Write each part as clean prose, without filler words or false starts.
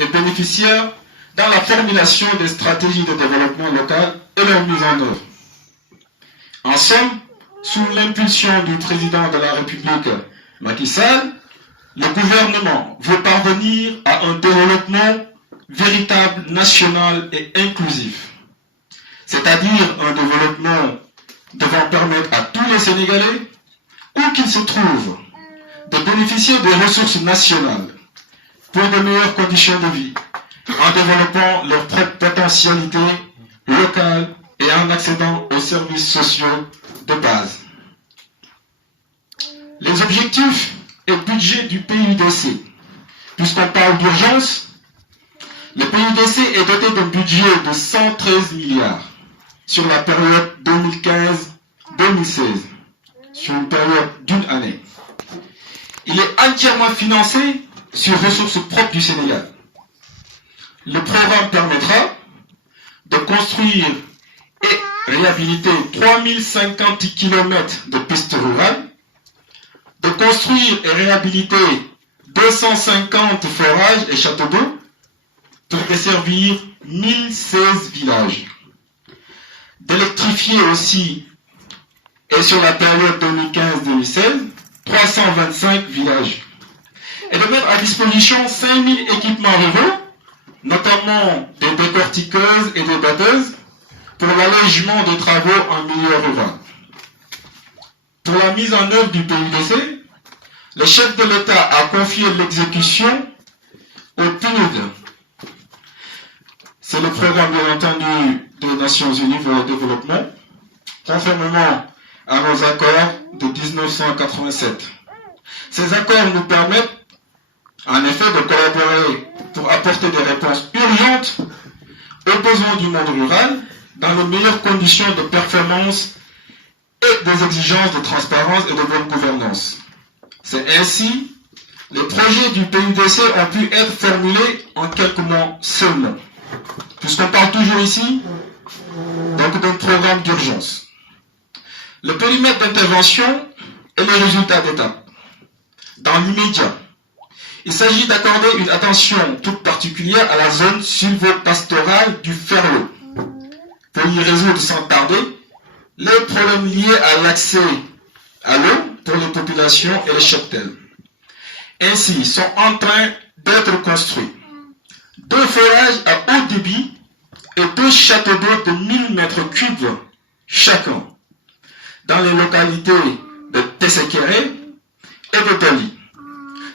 et bénéficiaires dans la formulation des stratégies de développement local et leur mise en œuvre. En somme, sous l'impulsion du président de la République, Macky Sall, le gouvernement veut parvenir à un développement véritable, national et inclusif. C'est-à-dire un développement devant permettre à tous les Sénégalais, où qu'ils se trouvent, de bénéficier des ressources nationales pour de meilleures conditions de vie, en développant leur propre potentialité locale et en accédant aux services sociaux de base. Les objectifs et budget du PUDC. Puisqu'on parle d'urgence, le PUDC est doté d'un budget de 113 milliards sur la période 2015-2016, sur une période d'une année. Il est entièrement financé sur ressources propres du Sénégal. Le programme permettra de construire et réhabiliter 3050 km de pistes rurales, de construire et réhabiliter 250 forages et châteaux d'eau pour desservir 1016 villages. D'électrifier aussi, et sur la période 2015-2016, 325 villages. Et de mettre à disposition 5000 équipements ruraux, notamment des décortiqueuses et des batteuses, pour l'allègement des travaux en milieu rural. Pour la mise en œuvre du PUDC, le chef de l'État a confié l'exécution au PNUD. C'est le programme, bien entendu, des Nations Unies pour le développement, conformément à nos accords de 1987. Ces accords nous permettent, en effet, de collaborer pour apporter des réponses urgentes aux besoins du monde rural dans les meilleures conditions de performance et des exigences de transparence et de bonne gouvernance. C'est ainsi, les projets du PUDC ont pu être formulés en quelques mois seulement. Puisqu'on parle toujours ici donc d'un programme d'urgence. Le périmètre d'intervention et les résultats d'étape. Dans l'immédiat, il s'agit d'accorder une attention toute particulière à la zone sylvo-pastorale du Ferlo, pour y résoudre sans tarder les problèmes liés à l'accès à l'eau pour les populations et les cheptels. Ainsi, sont en train d'être construits 2 forages à haut débit et 2 châteaux d'eau de 1000 mètres cubes chacun, dans les localités de Tessekere et de Dali,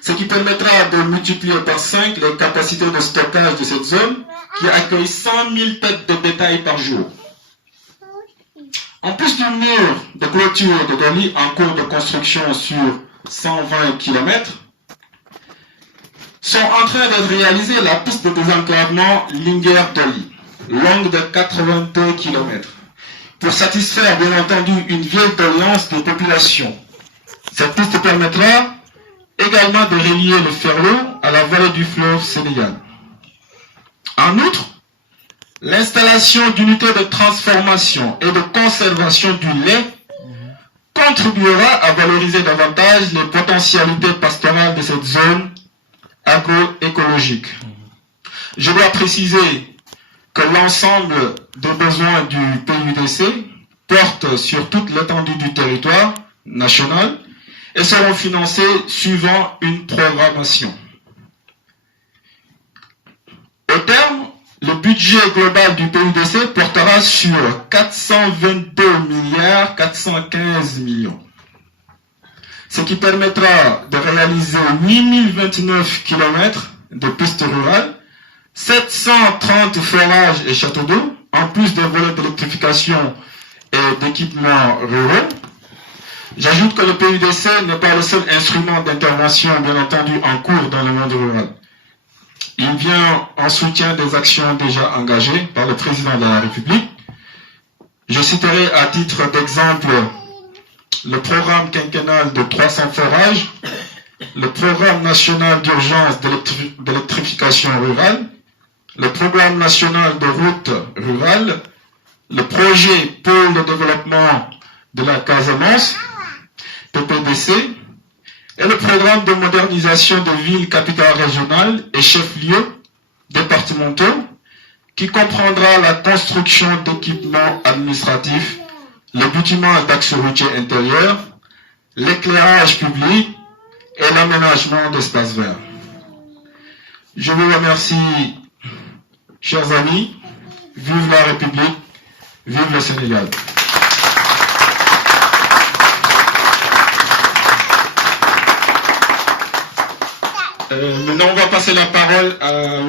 ce qui permettra de multiplier par 5 les capacités de stockage de cette zone qui accueille 100 000 têtes de bétail par jour. En plus du mur de clôture de Dali en cours de construction sur 120 km, sont en train d'être réalisées la piste de désenclavement Linguère-Dali, longue de 82 km, pour satisfaire bien entendu une vieille doléance des populations. Cette piste permettra également de relier le Ferlo à la vallée du fleuve Sénégal. En outre, l'installation d'unités de transformation et de conservation du lait contribuera à valoriser davantage les potentialités pastorales de cette zone agroécologique. Je dois préciser que l'ensemble des besoins du PUDC portent sur toute l'étendue du territoire national et seront financés suivant une programmation. Au terme, le budget global du PUDC portera sur 422 milliards 415 millions. Ce qui permettra de réaliser 8029 km de pistes rurales, 730 forages et châteaux d'eau, en plus des volets d'électrification et d'équipements ruraux. J'ajoute que le PUDC n'est pas le seul instrument d'intervention, bien entendu, en cours dans le monde rural. Il vient en soutien des actions déjà engagées par le président de la République. Je citerai à titre d'exemple le programme quinquennal de 300 forages, le programme national d'urgence d'électrification rurale, le programme national de routes rurales, le projet pôle de développement de la Casamance, PPDC, et le programme de modernisation de villes capitales régionales et chefs-lieux départementaux qui comprendra la construction d'équipements administratifs, le bâtiment d'axe routier intérieur, l'éclairage public et l'aménagement d'espaces verts. Je vous remercie, chers amis. Vive la République, vive le Sénégal. Maintenant, on va passer la parole à